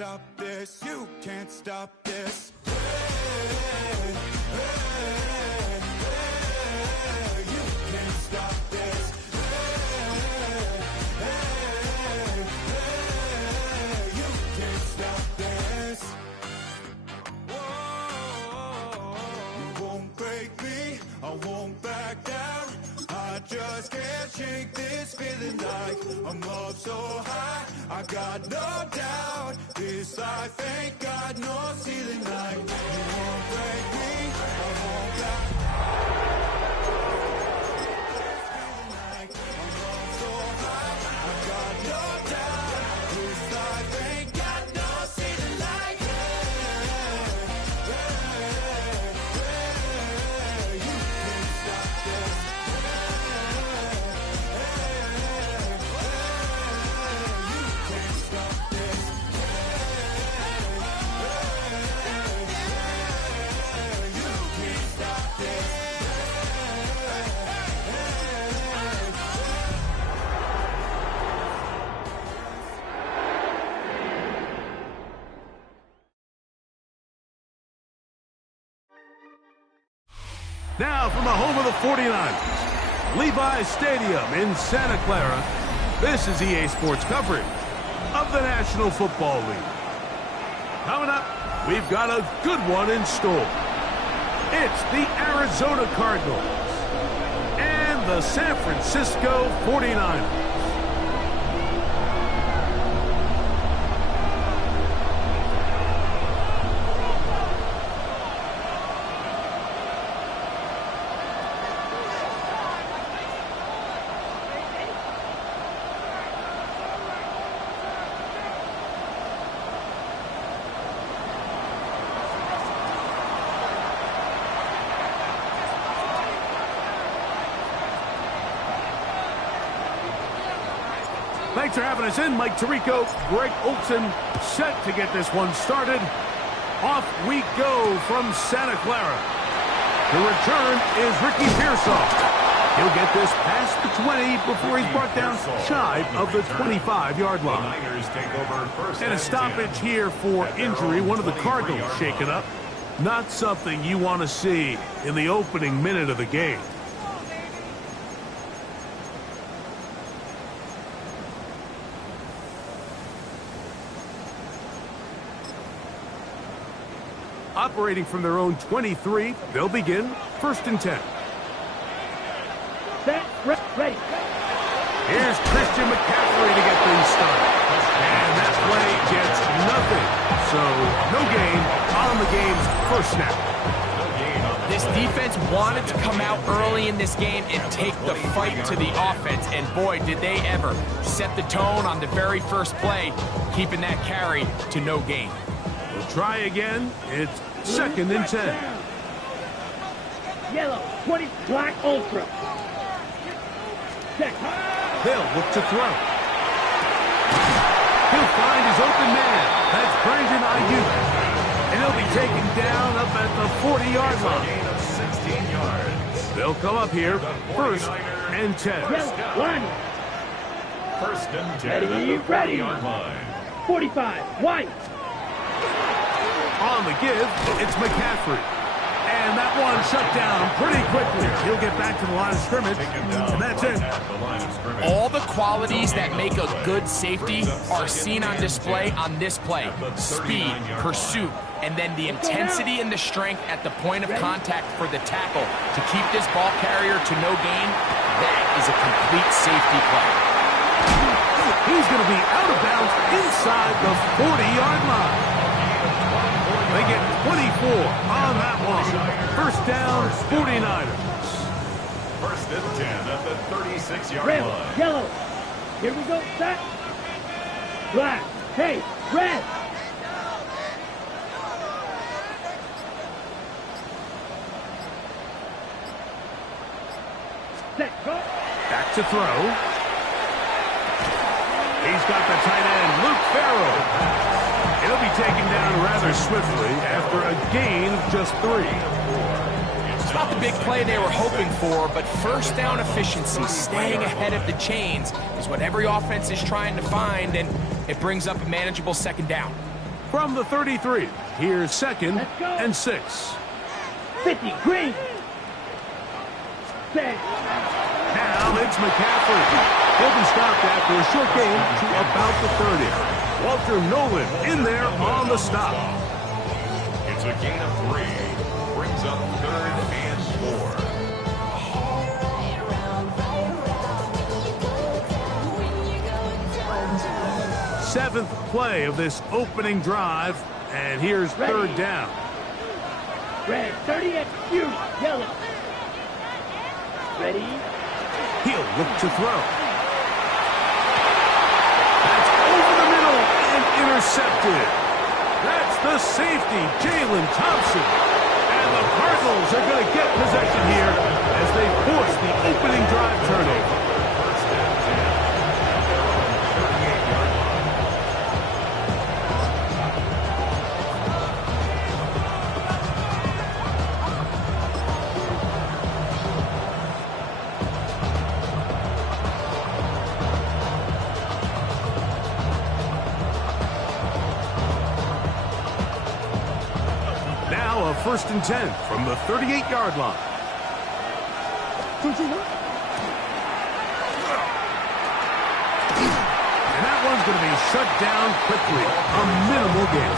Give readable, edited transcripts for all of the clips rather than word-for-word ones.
stop this, you can't stop this. You can't stop this. You can't stop this. Whoa. You won't break me, I won't back down. I just can't shake this feeling like I'm up so high. I got no doubt, this life ain't got no ceiling like you won't break me, I won't back like I'm up so high. I got no doubt, this life ain't got no ceiling like you can't stop this. Now from the home of the 49ers, Levi's Stadium in Santa Clara, this is EA Sports coverage of the National Football League. Coming up, we've got a good one in store. It's the Arizona Cardinals and the San Francisco 49ers. Thanks for having us in. Mike Tirico, Greg Olson, set to get this one started. Off we go from Santa Clara. The return is Ricky Pearsall. He'll get this past the 20 before he's brought down shy of the 25-yard line. And a stoppage here for injury. One of the Cardinals shaken up. Not something you want to see in the opening minute of the game. Operating from their own 23, they'll begin 1st and 10. Set, ready. Here's Christian McCaffrey to get things started. And that play gets nothing. So, no gain on the game's first snap. This defense wanted to come out early in this game and take the fight to the offense. And boy, did they ever set the tone on the very first play, keeping that carry to no gain. We'll try again. It's 2nd and 10. Yellow, 20, black, ultra. Check. They'll look to throw. He'll find his open man. That's Brandon Ayuk. And he'll be taken down up at the 40-yard line. Gain of 16 yards. They'll come up here 1st and 10. Yellow, line. 1st and 10 Ready, at the ready. 40-yard line. 45, white. On the give, it's McCaffrey. And that one shut down pretty quickly. He'll get back to the line of scrimmage, and that's it. All the qualities that make a good safety are seen on display on this play. Speed, pursuit, and then the intensity and the strength at the point of contact for the tackle to keep this ball carrier to no gain. That is a complete safety play. He's going to be out of bounds inside the 40-yard line. They get 24 on that one. 1st down, 49ers. 1st and 10 at the 36-yard Red, line. yellow. Here we go, set. Black, hey, red. Set, go. Back to throw. He's got the tight end, Luke Farrell. He'll be taken down rather swiftly after a gain of just 3. It's not the big play they were hoping for, but 1st down efficiency, staying ahead of the chains, is what every offense is trying to find, and it brings up a manageable 2nd down. From the 33, here's 2nd and 6. 50, green. Set. Now it's McCaffrey. He'll be stopped after a short gain to about the 30. Walter Nolan in there on the stop. It's a gain of 3. Brings up 3rd and 4. Seventh play of this opening drive, and here's 3rd down. Red, 30 execute. Yellow. Ready. He'll look to throw. That's over the middle and intercepted. That's the safety, Jalen Thompson. And the Cardinals are going to get possession here as they force the opening drive turnover. Now a 1st and 10 from the 38-yard line. And that one's going to be shut down quickly. A minimal gain.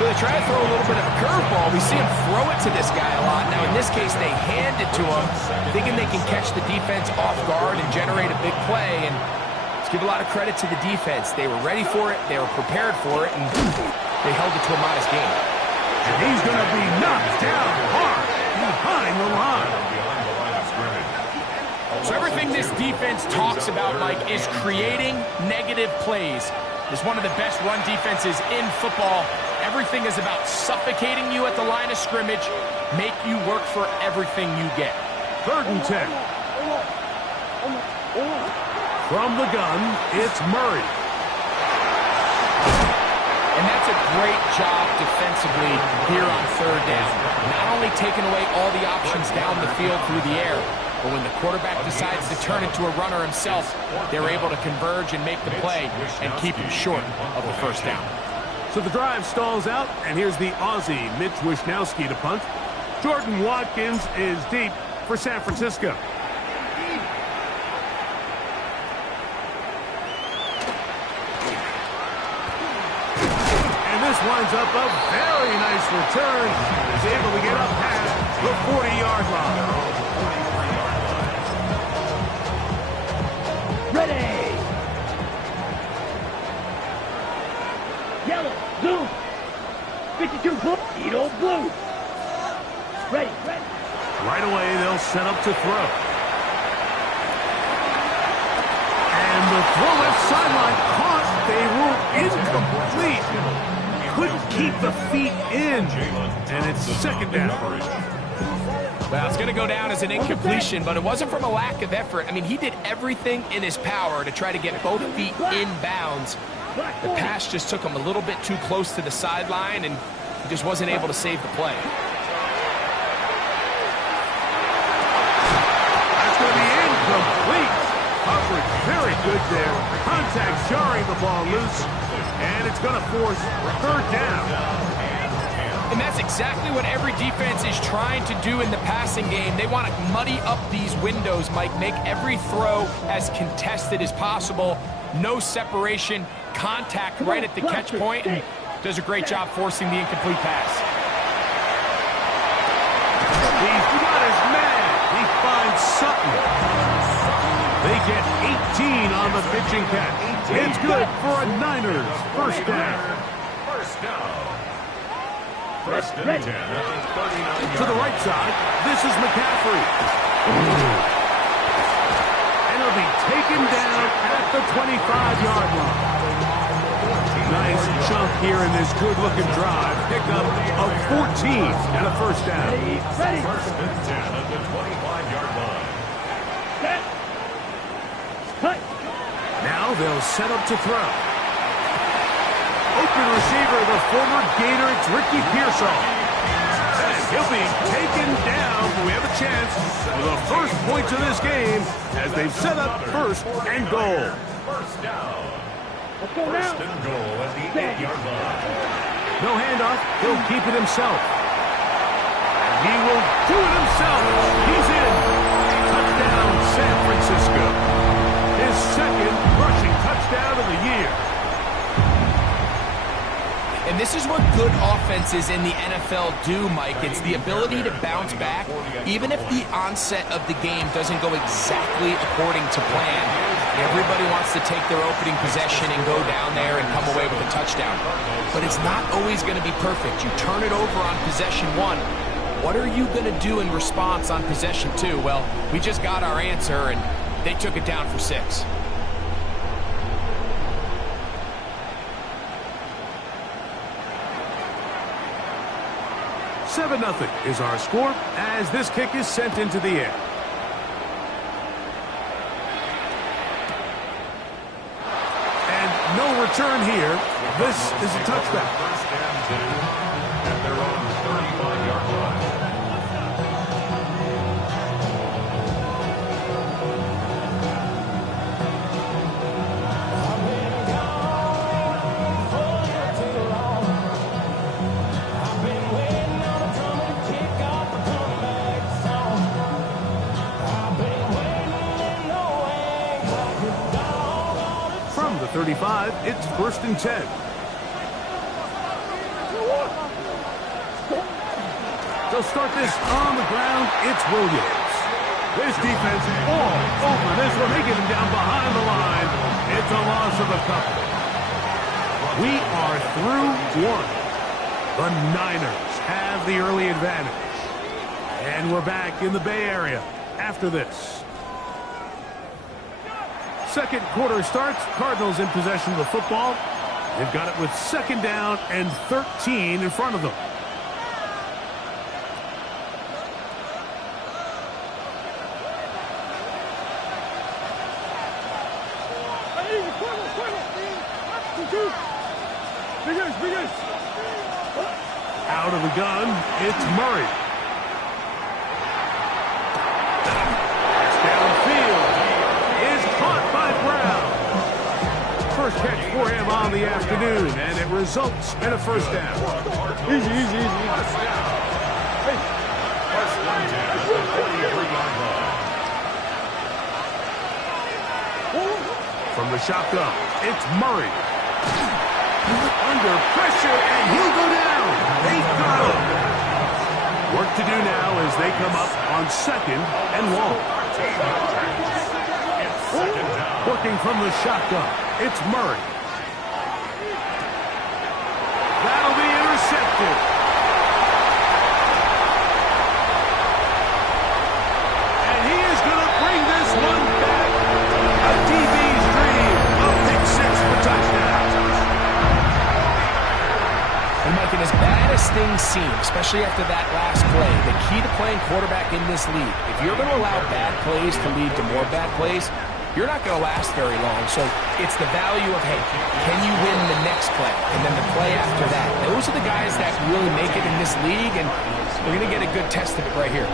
So they try to throw a little bit of a curveball. We see him throw it to this guy a lot. Now, in this case, they hand it to him, thinking they can catch the defense off guard and generate a big play. And let's give a lot of credit to the defense. They were ready for it. They were prepared for it. And they held it to a modest gain. And he's going to be knocked down hard behind the line. So everything this defense talks about, Mike, is creating negative plays. It's one of the best run defenses in football. Everything is about suffocating you at the line of scrimmage, make you work for everything you get. 3rd and 10. From the gun, it's Murray. And that's a great job defensively here on 3rd down. Not only taking away all the options down the field through the air, but when the quarterback decides to turn into a runner himself, they're able to converge and make the play and keep him short of the 1st down. So the drive stalls out, and here's the Aussie, Mitch Wishnowsky, to punt. Jordan Watkins is deep for San Francisco. And this winds up a very nice return. He's able to get up past the 40-yard line. Ready. Yellow, blue. 52 blue. Edo blue. Ready. Right away, they'll set up to throw. And the throw left sideline caught. They rule incomplete. Couldn't keep the feet in. And it's 2nd down. Well, it's going to go down as an incompletion, but it wasn't from a lack of effort. I mean, he did everything in his power to try to get both feet in bounds. The pass just took him a little bit too close to the sideline, and he just wasn't able to save the play. That's going to be incomplete. Coverage very good there. Contact jarring the ball loose, and it's going to force 3rd down. And that's exactly what every defense is trying to do in the passing game. They want to muddy up these windows, Mike, make every throw as contested as possible. No separation, contact right at the catch point. Does a great job forcing the incomplete pass. He's got his man. He finds Sutton. They get 18 on the pitching catch. It's good for a Niners 1st down. 1st down. 1st and 10 at the 39-yard To the right side, this is McCaffrey. And he'll be taken down at the 25-yard line. Nice chunk here in this good-looking drive. Pick up of 14 and a 1st down. Ready. 1st and 10 at the 25-yard line. Set. Cut. Now they'll set up to throw. Open receiver, the former Gator, it's Ricky Pearsall. And he'll be taken down. We have a chance for the first points of this game as they've set up 1st and goal. 1st down. Let's go First now. and goal at the 8-yard line. No handoff. He'll keep it himself. And he will do it himself. He's in. Touchdown, San Francisco. His second rushing touchdown of the year. And this is what good offenses in the NFL do, Mike. It's the ability to bounce back, even if the onset of the game doesn't go exactly according to plan. Everybody wants to take their opening possession and go down there and come away with a touchdown. But it's not always going to be perfect. You turn it over on possession 1. What are you going to do in response on possession 2? Well, we just got our answer, and they took it down for 6. Nothing is our score as this kick is sent into the air. And no return here. This is a touchback. First and 2 at their own 35-yard line. From the 35, it's 1st and 10. They'll start this on the ground. It's Williams. This defense all over this one. They get him down behind the line. It's a loss of a couple. We are through one. The Niners have the early advantage. And we're back in the Bay Area after this. Second quarter starts. Cardinals in possession of the football. They've got it with 2nd down and 13 in front of them. Out of the gun, it's Murray. Downfield is caught by Brown. First catch for him on the afternoon, and it results in a 1st down. Easy. Hey. First and 10 at the 33-yard line. From the shotgun, it's Murray. Under pressure, and he'll go down. They've got him. Work to do now as they come up on 2nd and 1. It's 2nd down. Working from the shotgun, it's Murray. That'll be intercepted. And he is going to bring this one back. A DB's dream, a pick 6 for touchdown. And Mike, and as bad as things seem, especially after that last play, the key to playing quarterback in this league, if you're going to allow bad plays to lead to more bad plays, you're not going to last very long. So it's the value of, hey, can you win the next play? And then the play after that. Those are the guys that really make it in this league, and we're going to get a good test of it right here.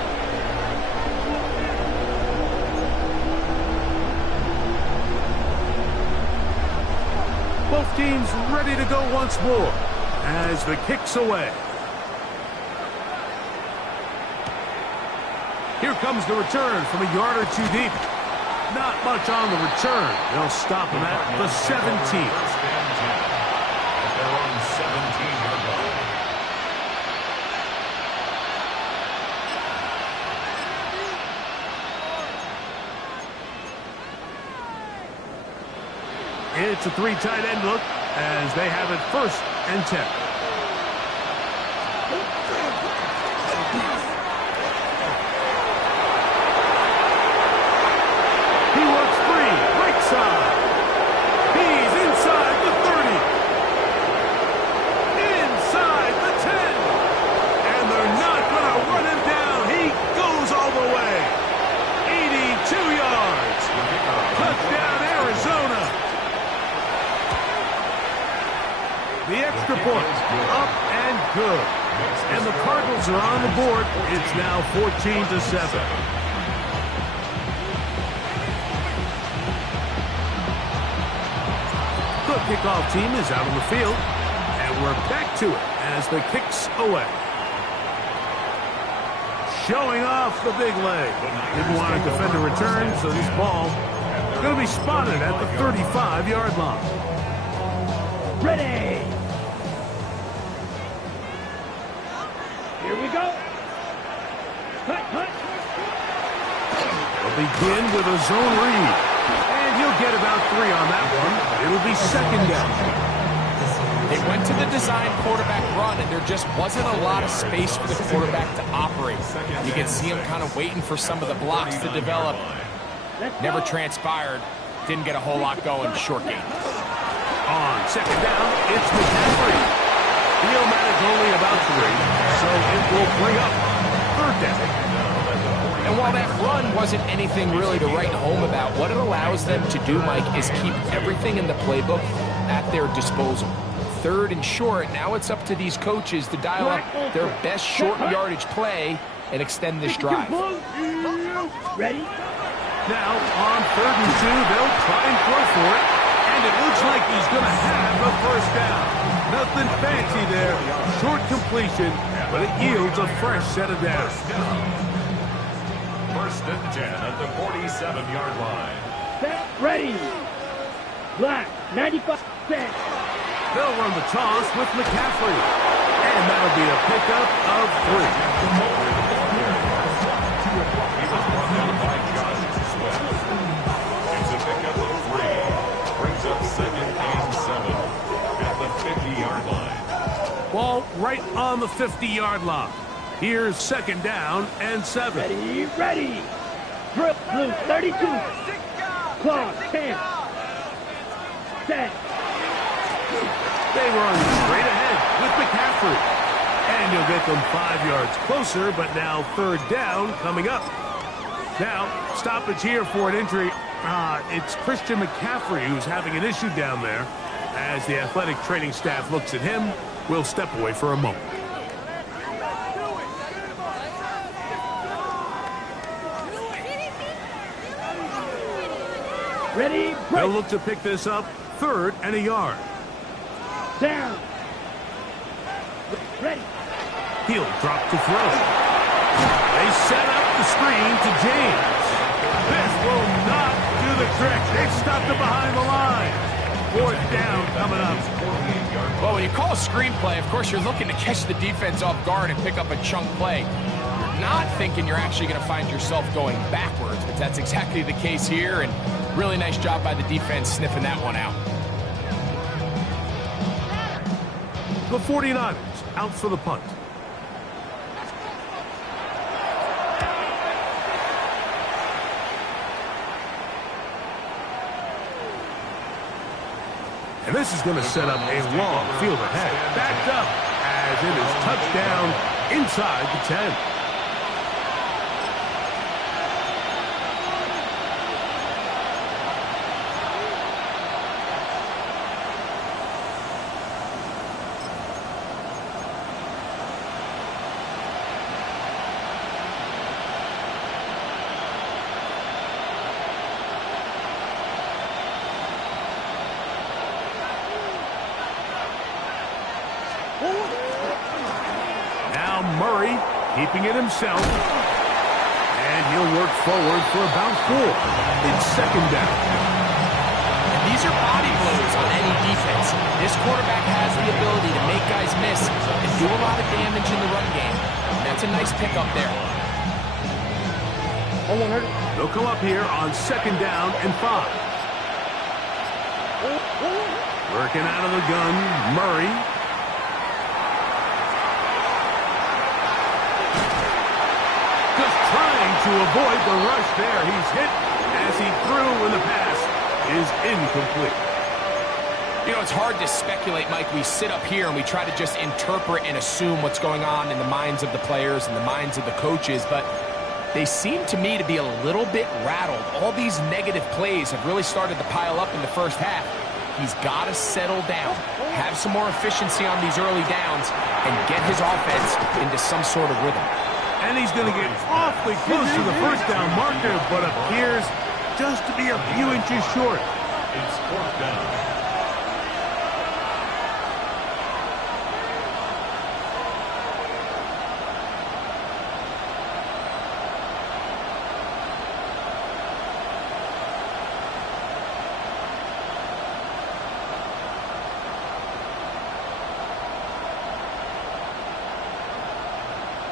Both teams ready to go once more as the kick's away. Here comes the return from a yard or 2 deep. Not much on the return. They'll stop him at the 17. First and 10 at their own 17-yard line. It's a 3 tight end look as they have it 1st and 10. He works free, right side. He's inside the 30. Inside the 10. And they're not going to run him down. He goes all the way. 82 yards. Touchdown, Arizona. The extra point, up and good. And the Cardinals are on the board. It's now 14-7. The kickoff team is out on the field, and we're back to it as the kick's away. Showing off the big leg. Didn't want to defend a return, so this ball is going to be spotted at the 35-yard line. Ready. Here we go. Cut. They'll begin with a zone read. And he'll get about 3 on that one. It'll be second down. They went to the design quarterback run, and there just wasn't a lot of space for the quarterback to operate. You can see him kind of waiting for some of the blocks to develop. Never transpired. Didn't get a whole lot going. Short game. On second down, it's McCaffrey. He'll manage only about 3, so it will bring up third down. And while that run wasn't anything really to write home about, what it allows them to do, Mike, is keep everything in the playbook at their disposal. Third and short, now it's up to these coaches to dial up their best short yardage play and extend this drive. Ready? Now, on 3rd and 2, they'll try and throw for it, and it looks like he's going to have a first down. Nothing fancy there, short completion, but it yields a fresh set of downs. 1st and 10 at the 47-yard line. Set. Ready. Black. 95 cents. They'll run the toss with McCaffrey, and that'll be a pickup of 3. It's a pickup of 3. Brings up 2nd and 7 at the 50-yard line. Ball right on the 50-yard line. Here's 2nd down and 7. Ready. Drip blue 32. Claw 10. Set. They run straight ahead with McCaffrey. And you'll get them 5 yards closer, but now 3rd down coming up. Now, stoppage here for an injury. It's Christian McCaffrey who's having an issue down there. As the athletic training staff looks at him, we'll step away for a moment. Ready. They'll look to pick this up 3rd and a yard. Down. Ready. He'll drop to throw. They set up the screen to James. This will not do the trick. They stopped it behind the line. 4th down coming up. Well, when you call a screenplay, of course, you're looking to catch the defense off guard and pick up a chunk play. You're not thinking you're actually going to find yourself going backwards, but that's exactly the case here, and really nice job by the defense sniffing that one out. The 49ers out for the punt. And this is going to set up a long field ahead. Backed up as it is touchdown inside the 10. Now Murray keeping it himself. And he'll work forward for about 4. It's 2nd down. And these are body blows on any defense. This quarterback has the ability to make guys miss and do a lot of damage in the run game. And that's a nice pickup there. They'll come up here on 2nd down and 5. Working out of the gun, Murray. Just trying to avoid the rush there. He's hit as he threw, and the pass is incomplete. You know, it's hard to speculate, Mike. We sit up here and we try to just interpret and assume what's going on in the minds of the players and the minds of the coaches, but they seem to me to be a little bit rattled. All these negative plays have really started to pile up in the first half. He's got to settle down, have some more efficiency on these early downs, and get his offense into some sort of rhythm. And he's going to get awfully close to the first down marker, but appears just to be a few inches short. It's 4th down.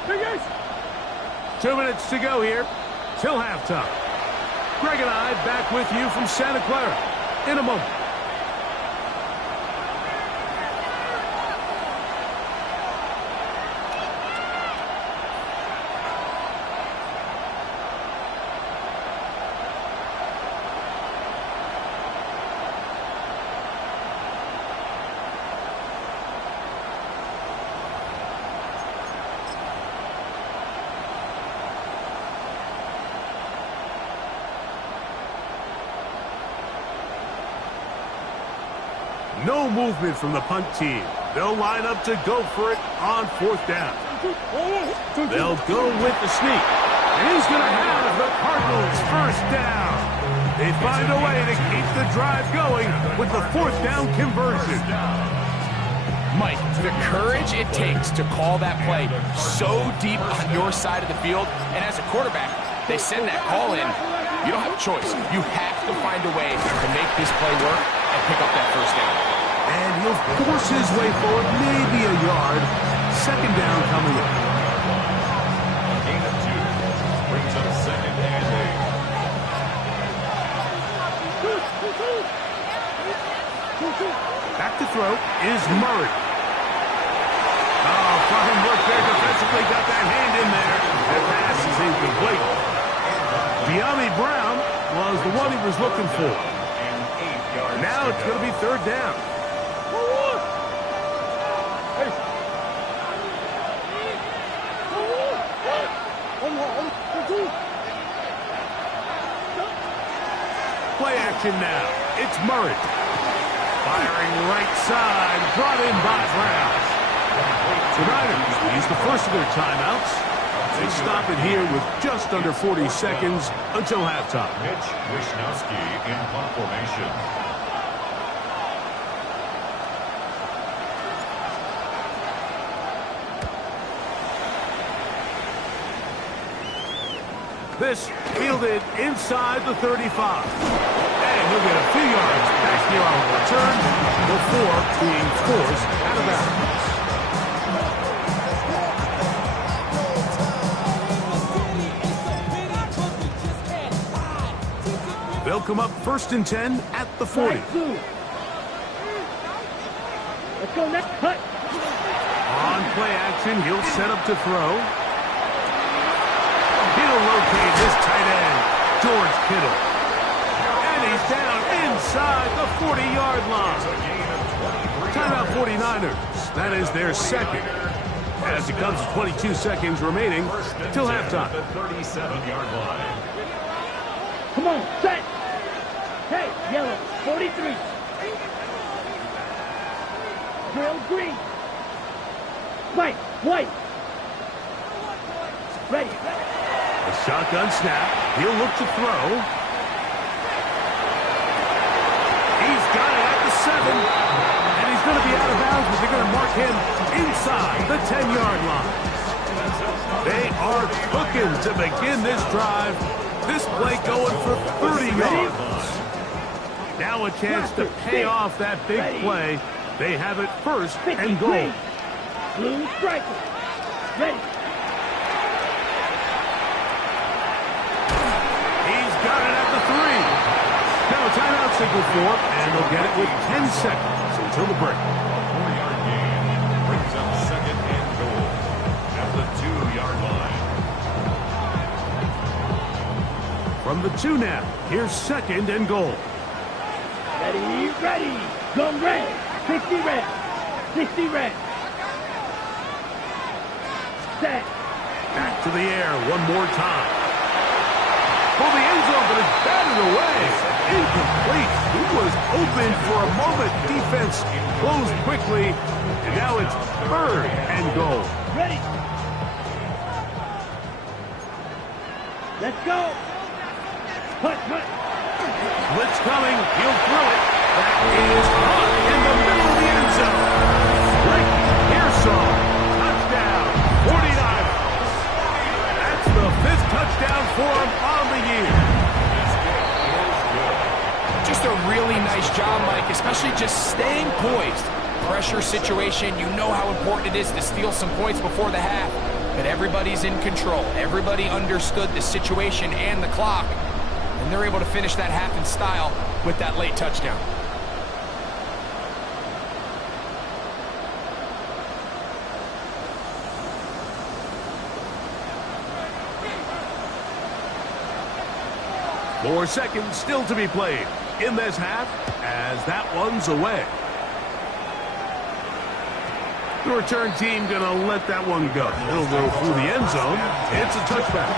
2 minutes to go here till halftime. Greg and I back with you from Santa Clara in a moment. No movement from the punt team. They'll line up to go for it on 4th down. They'll go with the sneak. And he's going to have the Cardinals 1st down. They find a way to keep the drive going with the 4th down conversion. Mike, the courage it takes to call that play so deep on your side of the field, and as a quarterback, they send that call in. You don't have a choice. You have to find a way to make this play work and pick up that 1st down. And he'll force his way forward, maybe a yard. 2nd down coming up. Gain of 2 brings up 2nd and 8. Back to throw is Murray. Oh, fine work there defensively. Got that hand in there. That pass is incomplete. De'Ami Brown was the one he was looking for. Now it's going to be 3rd down. Play action now. It's Murray. Firing right side. Brought in by Brown. The Niners use the first of their timeouts. They stop it here with just under 40 seconds until halftime. Mitch Wishnowsky in punt formation. This fielded inside the 35. And he'll get a few yards back here on return before being forced out of bounds. They'll come up 1st and 10 at the 40. Let's go next cut. On play action, he'll set up to throw. He'll rotate his tight end, George Kittle. And he's down inside the 40-yard line. Timeout 49ers. That is their 2nd. As it comes to 22 seconds remaining till halftime. The 37-yard line. Come on, set. Hey, yellow, 43. Grill green. White, white. Ready. A shotgun snap. He'll look to throw. He's got it at the 7. And he's going to be out of bounds, but they're going to mark him inside the 10-yard line. They are cooking to begin this drive. This play going for 30 yards. Now a chance to pay off that big play. They have it 1st and goal. Blue striker. Ready. He's got it at the 3. Now a timeout signal for him, and they'll get it with 10 seconds until the break. 4-yard gain brings up 2nd and goal at the 2-yard line. From the 2 now, here's 2nd and goal. Ready, ready. Go red. 60 red. 60 red. Set. Back to the air one more time. For the end zone, but it's batted away. Incomplete. He was open for a moment. Defense closed quickly. And now it's 3rd and goal. Ready. Let's go. Put. Blitz coming. He'll throw it. That is caught in the middle of the end zone. Blake Pearsall. Touchdown. 49ers. That's the 5th touchdown for him on the year. Just a really nice job, Mike, especially just staying poised. Pressure situation, you know how important it is to steal some points before the half. but everybody's in control. Everybody understood the situation and the clock, and they're able to finish that half in style with that late touchdown. Four seconds still to be played in this half as that one's away. The return team going to let that one go. It'll go through the end zone. It's a touchback.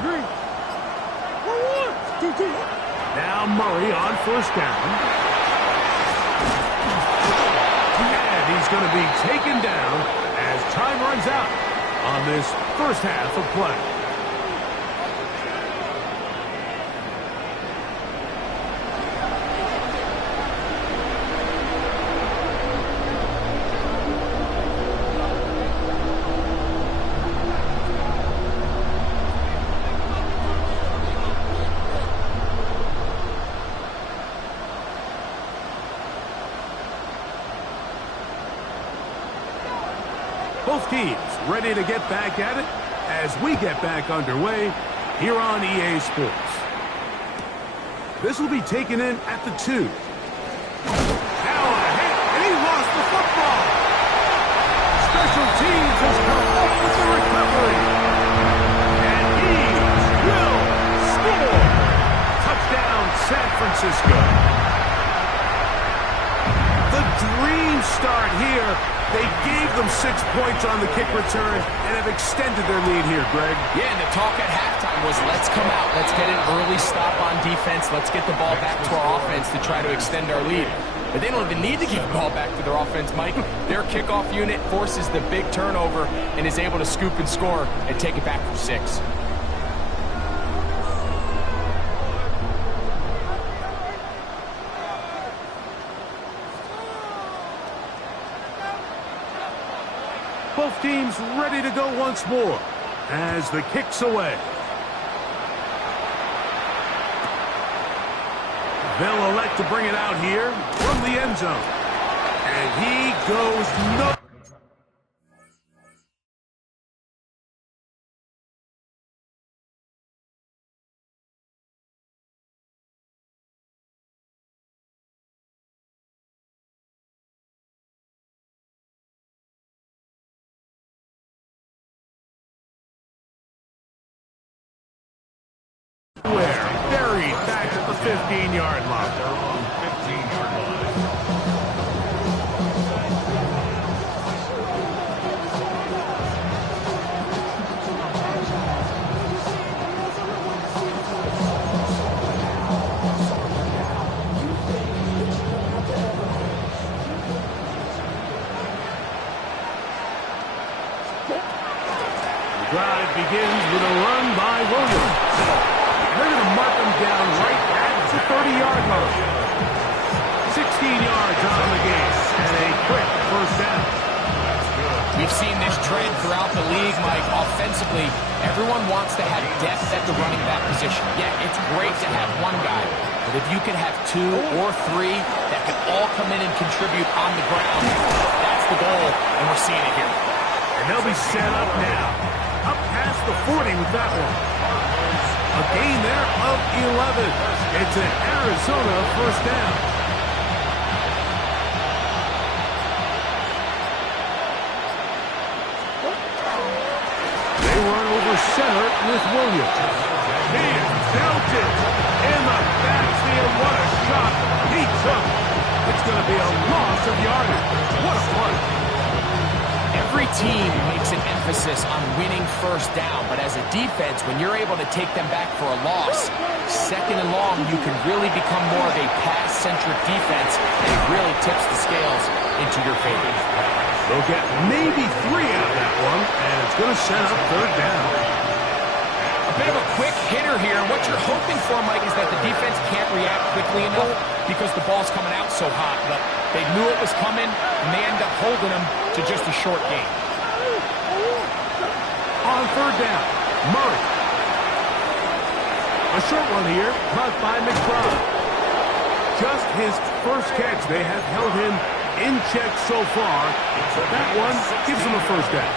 Green. 1, 2. Now Murray on first down. And he's going to be taken down as time runs out on this first half of play. Both teams ready to get back at it as we get back underway here on EA Sports. This will be taken in at the 2. Now a hit, and he lost the football. Special teams has come up with the recovery. And he will score. Touchdown, San Francisco. The dream start here. They gave them 6 points on the kick return and have extended their lead here, Greg. Yeah, and the talk at halftime was, let's come out, let's get an early stop on defense, let's get the ball back to our offense to try to extend our lead. But they don't even need to give the ball back to their offense, Mike. Their kickoff unit forces the big turnover and is able to scoop and score and take it back for 6. Both teams ready to go once more as the kick's away. They'll elect to bring it out here from the end zone. And he goes no. Buried back at the 15-yard line. 15-yard line. The drive begins with a run by Williams. They're going to mark him down right at the 30-yard line. 16 yards on the game and a quick first down. We've seen this trend throughout the league, Mike. Offensively, everyone wants to have depth at the running back position. Yeah, it's great to have one guy, but if you can have 2 or 3 that can all come in and contribute on the ground, that's the goal, and we're seeing it here. And they'll be set up now. Up past the 40 with that one. A gain there of 11. It's an Arizona first down. They run over center with Williams. He is belted in the backfield. What a shot he took. It's going to be a loss of yardage. What a play. Every team makes an emphasis on winning first down, but as a defense, when you're able to take them back for a loss, second and long, you can really become more of a pass-centric defense, and it really tips the scales into your favor. They'll get maybe 3 out of that one, and it's going to set up third down. A bit of a quick hitter here, and what you're hoping for, Mike, is that the defense can't react quickly enough because the ball's coming out so hot, but they knew it was coming, and they end up holding them to just a short gain. On third down, Murray. A short one here, caught by McBride. Just his first catch. They have held him in check so far. That one gives him a first down.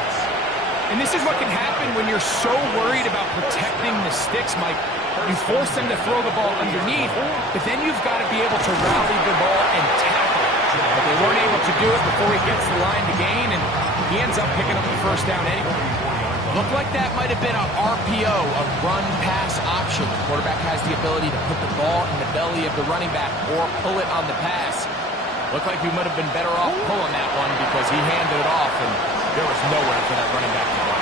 And this is what can happen when you're so worried about protecting the sticks, Mike. You force them to throw the ball underneath, but then you've got to be able to rally the ball and tackle it. But they weren't able to do it before he gets the line to gain, and he ends up picking up the first down anyway. Looked like that might have been an RPO, a run-pass option. The quarterback has the ability to put the ball in the belly of the running back or pull it on the pass. Looked like we might have been better off pulling that one because he handed it off, and there was nowhere for that running back to go.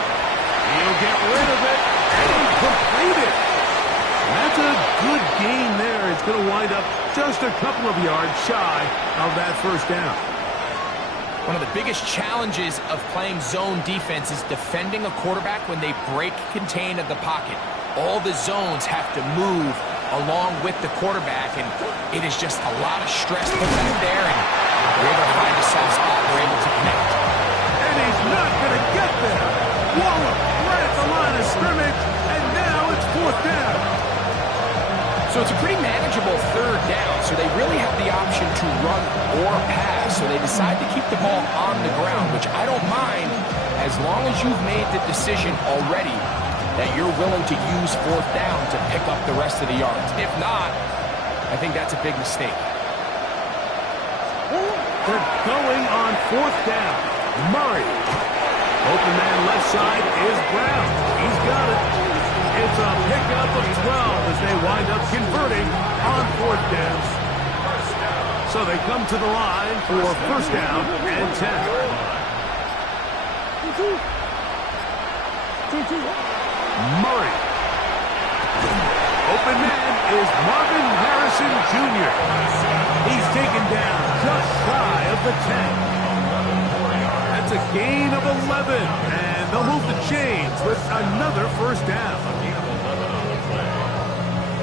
He'll get rid of it and complete it. That's a good gain there. It's going to wind up just a couple of yards shy of that first down. One of the biggest challenges of playing zone defense is defending a quarterback when they break contain of the pocket. All the zones have to move along with the quarterback, and it is just a lot of stress put back there, and they're able to find a soft spot. They're able to connect. And he's not going to get there. Waller right at the line of scrimmage, and now it's fourth down. So it's a pretty manageable third down, so they really have the option to run or pass, so they decide to keep the ball on the ground, which I don't mind as long as you've made the decision already that you're willing to use fourth down to pick up the rest of the yards. If not, I think that's a big mistake. They're going on fourth down. Murray. Open man left side is Brown. He's got it. It's a pickup of 12 as they wind up converting on fourth down. So they come to the line for first down and 10. Murray. Open man is Marvin Harrison Jr. He's taken down just shy of the 10. That's a gain of 11, and they'll move the chains with another first down.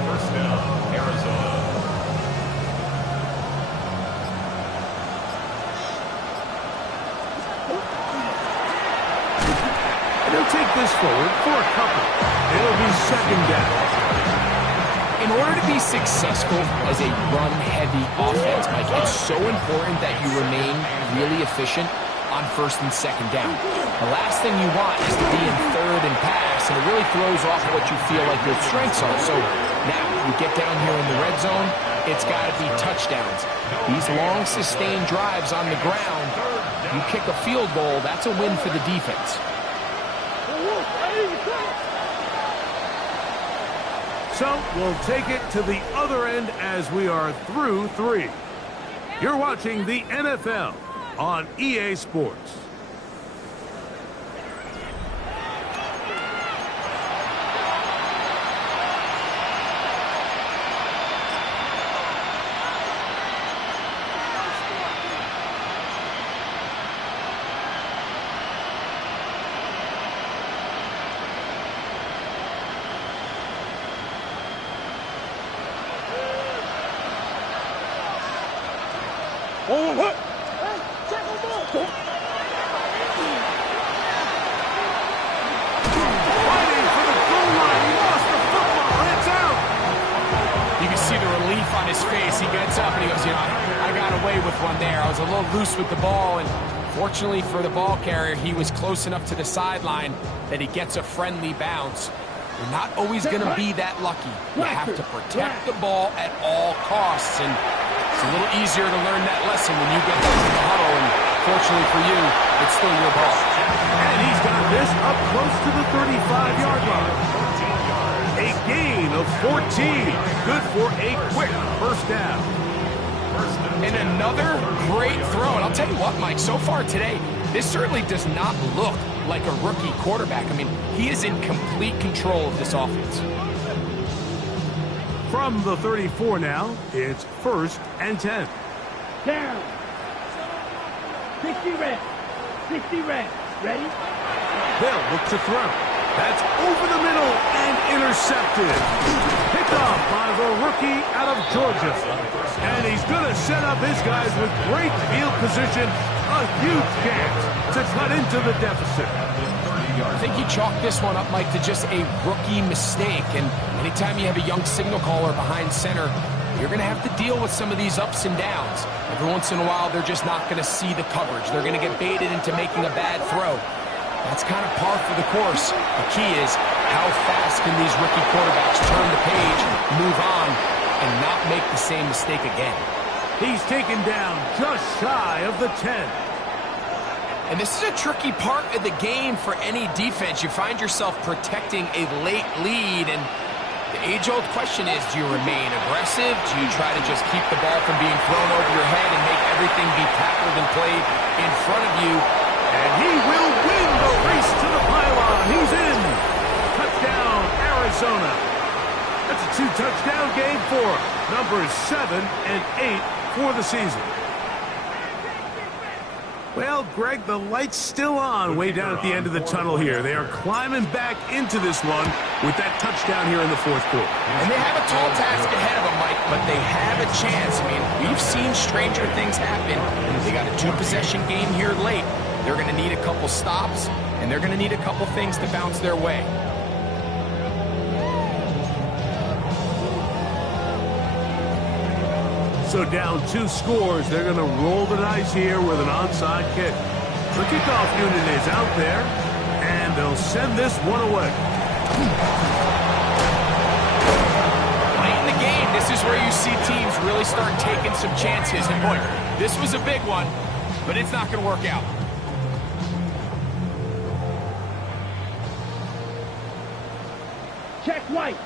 First down, Arizona. And they'll take this forward for a couple. It'll be second down. In order to be successful as a run-heavy offense, Mike, it's so important that you remain really efficient on first and second down. The last thing you want is to be in third and pass, and it really throws off what you feel like your strengths are. So now you get down here in the red zone, it's got to be touchdowns. These long, sustained drives on the ground, you kick a field goal, that's a win for the defense. So we'll take it to the other end as we are through 3. You're watching the NFL on EA Sports. With the ball, and fortunately for the ball carrier, he was close enough to the sideline that he gets a friendly bounce. You're not always going to be that lucky. You have to protect the ball at all costs, and it's a little easier to learn that lesson when you get into the huddle, and fortunately for you, it's still your ball. And he's got this up close to the 35-yard line. A gain of 14. Good for a quick first down. And another great throw. And I'll tell you what, Mike, so far today, this certainly does not look like a rookie quarterback. I mean, he is in complete control of this offense. From the 34 now, it's first and 10. Down. 60 red. 60 red. Ready? They'll look to throw. That's over the middle and intercepted. Picked off by the rookie out of Georgia. And he's going to set up his guys with great field position. A huge chance to cut into the deficit. I think you chalk this one up, Mike, to just a rookie mistake. And anytime you have a young signal caller behind center, you're going to have to deal with some of these ups and downs. Every once in a while, they're just not going to see the coverage. They're going to get baited into making a bad throw. That's kind of par for the course. The key is how fast can these rookie quarterbacks turn the page, move on, and not make the same mistake again. He's taken down just shy of the 10. And this is a tricky part of the game for any defense. You find yourself protecting a late lead, and the age-old question is, do you remain aggressive? Do you try to just keep the ball from being thrown over your head and make everything be tackled and played in front of you? And he will win the race to the pylon. He's in. Touchdown, Arizona. That's a 2-touchdown game for numbers 7 and 8 for the season. Well, Greg, the light's still on way down at the end of the tunnel here. They are climbing back into this one with that touchdown here in the fourth quarter. And they have a tall task ahead of them, Mike, but they have a chance. I mean, we've seen stranger things happen. They got a 2-possession game here late. They're going to need a couple stops, and they're going to need a couple things to bounce their way. So down 2 scores, they're going to roll the dice here with an onside kick. The kickoff unit is out there, and they'll send this one away. Late in the game, this is where you see teams really start taking some chances. And boy, this was a big one, but it's not going to work out. Check white.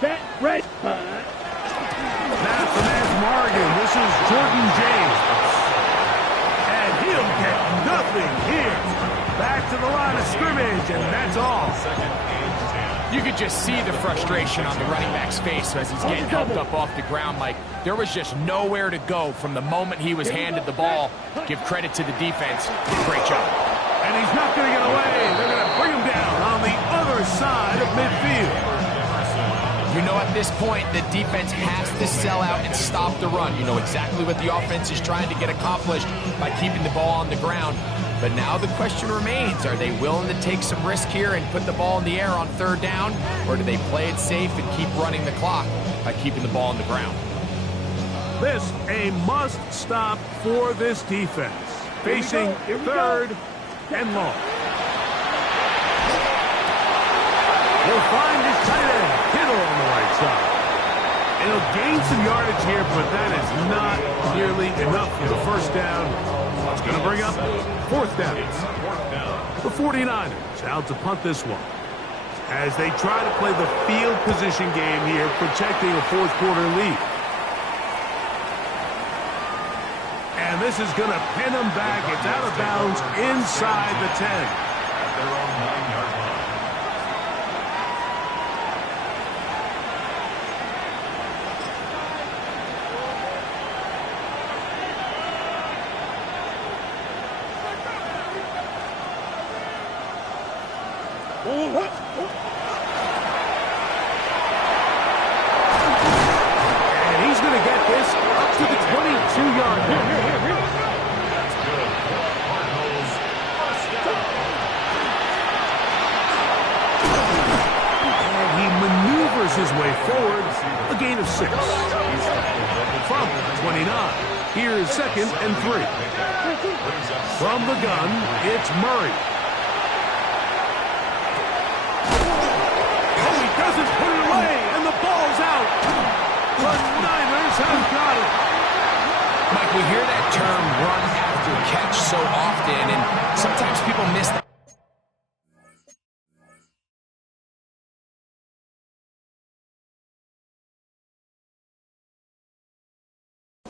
Set, red. Now from Morgan, this is Jordan James. And he'll get nothing here. Back to the line of scrimmage, and that's all. You could just see the frustration on the running back's face as he's getting helped up off the ground, Mike. There was just nowhere to go from the moment he was handed the ball. Give credit to the defense. Great job. And he's not going to get away. They're going to bring him down on the other side of midfield. You know, at this point, the defense has to sell out and stop the run. You know exactly what the offense is trying to get accomplished by keeping the ball on the ground. But now the question remains, are they willing to take some risk here and put the ball in the air on 3rd down? Or do they play it safe and keep running the clock by keeping the ball on the ground? This a must stop for this defense. Facing 3rd and long. We'll find his tight end, Kittle, on the right side. It'll gain some yardage here, but that is not nearly enough for the first down. It's going to bring up 4th down. The 49ers out to punt this one as they try to play the field position game here, protecting a 4th quarter lead. And this is going to pin them back. It's out of bounds inside the 10. At their own 9-yard line. And he's going to get this up to the 22-yard line. That's good. Cardinals first down. And he maneuvers his way forward, a gain of 6. From 29, here's 2nd and 3. From the gun, it's Murray. Doesn't put it away, and the ball's out. The Niners have got it. Mike, we hear that term run after catch so often, and sometimes people miss that.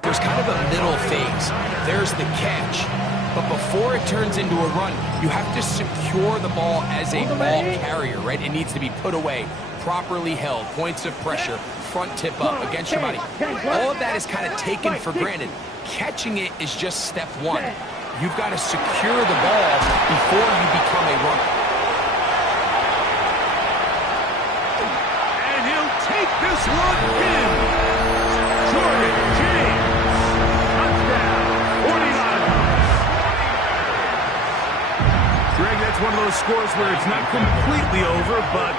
There's kind of a middle phase. There's the catch. But before it turns into a run, you have to secure the ball as a ball carrier, right? It needs to be put away, properly held, points of pressure, front tip up against your body. All of that is kind of taken for granted. Catching it is just step 1. you've got to secure the ball before you become a runner. And he'll take this one in. Jordan James. Touchdown. 49 yards. Greg, that's one of those scores where it's not completely over, but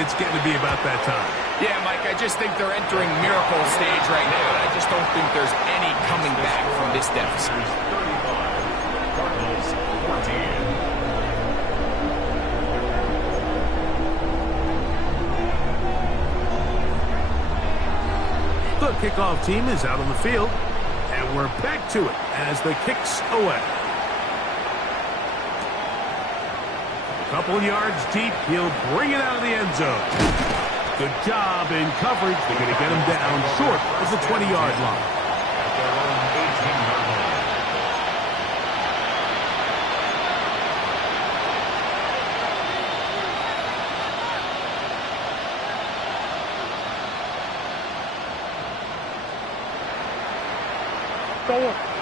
it's getting to be about that time. Yeah, Mike, I just think they're entering miracle stage right now, and I just don't think there's any coming back from this deficit. 35, Cardinals 14. The kickoff team is out on the field, and we're back to it as the kick's away. A couple yards deep, he'll bring it out of the end zone. Good job in coverage. They're going to get him down short of the 20-yard line. At their own 18-yard line.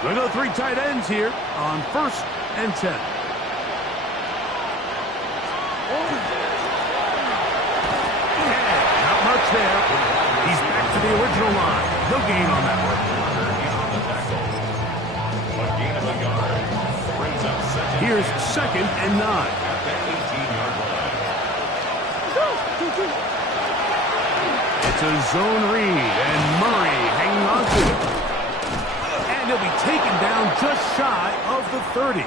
We're going to go 3 tight ends here on 1st and 10. Not much there. He's back to the original line. No gain on that one. A gain of a yard. Brings up second. Here's 2nd and 9. At the 18-yard line. It's a zone read, and Murray hanging on to it. And he'll be taken down just shy of the 30.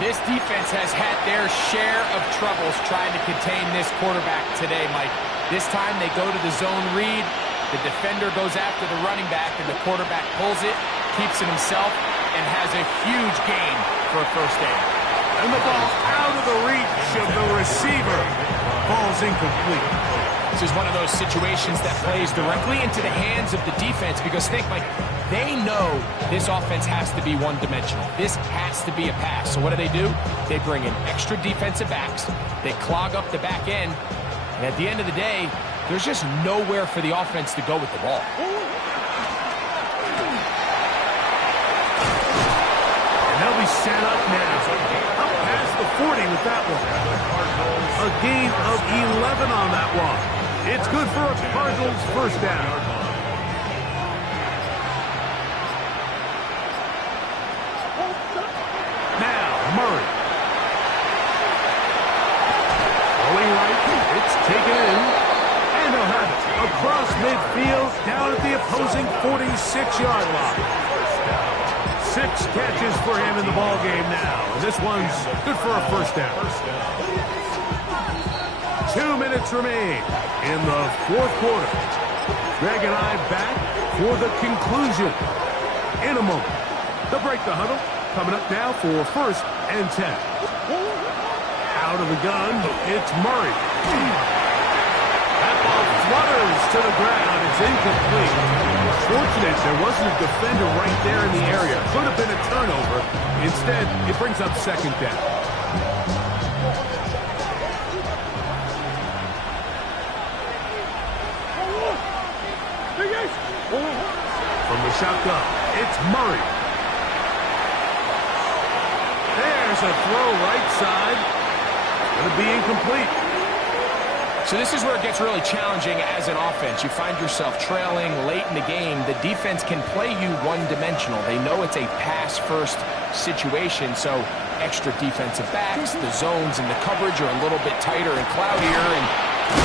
This defense has had their share of troubles trying to contain this quarterback today, Mike. This time they go to the zone read. The defender goes after the running back, and the quarterback pulls it, keeps it himself, and has a huge gain for a first down. And the ball out of the reach of the receiver. Ball's incomplete. This is one of those situations that plays directly into the hands of the defense because think, Mike, they know this offense has to be one-dimensional. This has to be a pass. So what do? They bring in extra defensive backs. They clog up the back end. And at the end of the day, there's just nowhere for the offense to go with the ball. And they'll be set up now. Up past the 40 with that one. A gain of 11 on that one. It's good for a Cardinals first down. Now, Murray. Rolling right. It's taken in. And he'll have it across midfield down at the opposing 46-yard line. 6 catches for him in the ball game now. And this one's good for a first down. 2 minutes remain in the 4th quarter. Greg and I back for the conclusion in a moment. They'll break the huddle. Coming up now for 1st and 10. Out of the gun, it's Murray. That ball flutters to the ground. It's incomplete. Fortunate there wasn't a defender right there in the area. Could have been a turnover. Instead, it brings up 2nd down. From the shotgun, it's Murray. There's a throw right side. Going to be incomplete. So this is where it gets really challenging as an offense. You find yourself trailing late in the game. The defense can play you one-dimensional. They know it's a pass-first situation, so extra defensive backs, the zones and the coverage are a little bit tighter and cloudier, and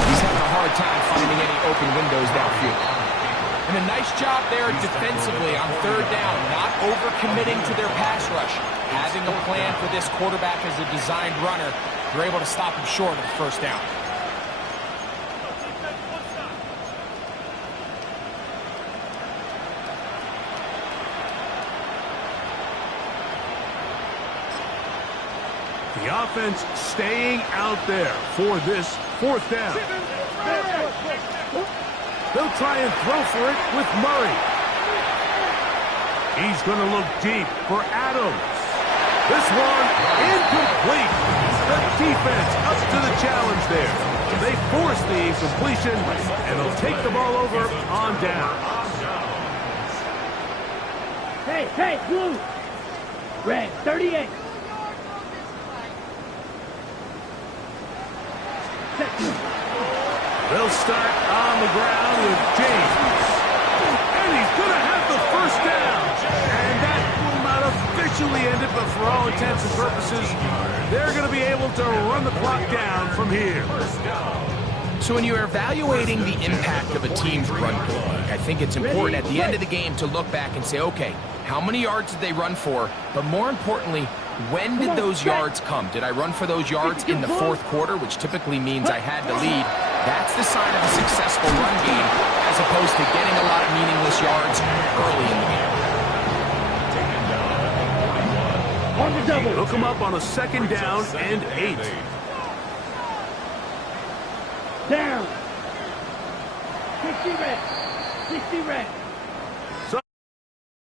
he's having a hard time finding any open windows downfield. And a nice job there defensively on 3rd down, not overcommitting to their pass rush. Having a plan for this quarterback as a designed runner, they're able to stop him short of the 1st down. The offense staying out there for this 4th down. They'll try and throw for it with Murray. He's going to look deep for Adams. This one incomplete. The defense up to the challenge there. They force the incompletion, and they'll take the ball over on down. Hey, Blue. Red, 38. They'll start on the ground with James. And he's going to have the first down. And that will not officially end it, but for all intents and purposes, they're going to be able to run the clock down from here. So when you're evaluating the impact of a team's run game, I think it's important at the end of the game to look back and say, okay, how many yards did they run for? But more importantly, when did those yards come? Did I run for those yards in the fourth quarter, which typically means I had the lead? That's the sign of a successful run game, as opposed to getting a lot of meaningless yards early in the game. On the double. They'll come up on a second down and 8. Down. 60 red. 60 red.